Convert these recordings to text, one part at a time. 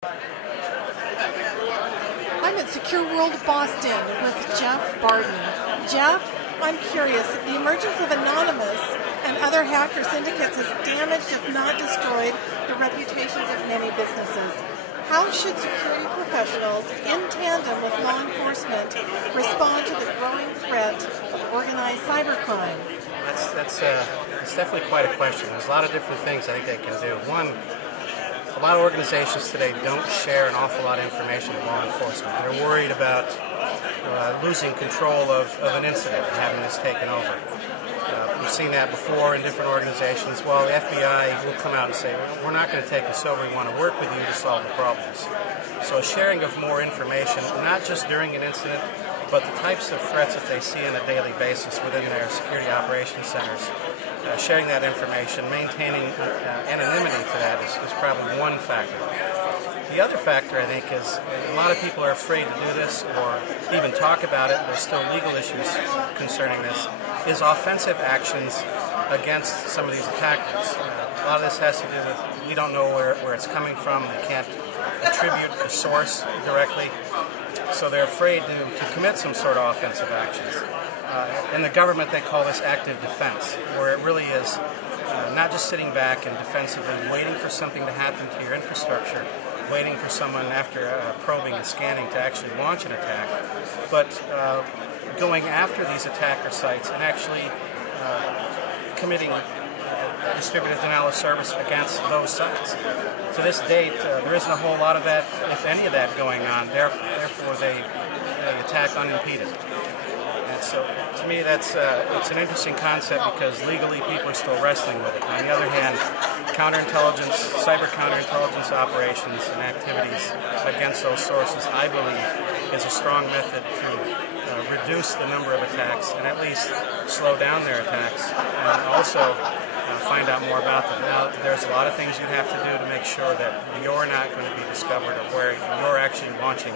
I'm at Secure World Boston with Jeff Bardin. Jeff, I'm curious, the emergence of Anonymous and other hacker syndicates has damaged, if not destroyed, the reputations of many businesses. How should security professionals, in tandem with law enforcement, respond to the growing threat of organized cybercrime? That's definitely quite a question. There's a lot of different things I think they can do. One, a lot of organizations today don't share an awful lot of information with law enforcement. They're worried about losing control of an incident and having this taken over. We've seen that before in different organizations. Well, the FBI will come out and say, well, we're not going to take this over, we want to work with you to solve the problems. So a sharing of more information, not just during an incident, but the types of threats that they see on a daily basis within their security operations centers, sharing that information, maintaining anonymity to that is probably one factor. The other factor, I think, is a lot of people are afraid to do this or even talk about it. There's still legal issues concerning this, is offensive actions against some of these attackers. A lot of this has to do with we don't know where it's coming from. They can't attribute the source directly. So they're afraid to commit some sort of offensive actions. In the government, they call this active defense, where it really is not just sitting back and defensively waiting for something to happen to your infrastructure, waiting for someone after probing and scanning to actually launch an attack, but going after these attacker sites and actually committing distributed denial of service against those sites. To this date, there isn't a whole lot of that, if any of that, going on. Therefore, they attack unimpeded. And so, to me, it's an interesting concept because legally people are still wrestling with it. On the other hand, counterintelligence, cyber counterintelligence operations and activities against those sources, I believe, is a strong method to reduce the number of attacks and at least slow down their attacks and also find out more about them. Now, there's a lot of things you have to do to make sure that you're not going to be discovered or where you're actually launching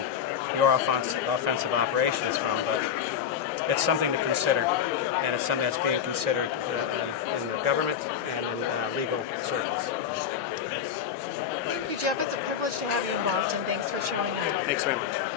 your offensive operations from, but it's something to consider, and it's something that's being considered in the government and in legal circles. Thank you, Jeff. It's a privilege to have you in Boston. Thanks for showing up. Thanks very much.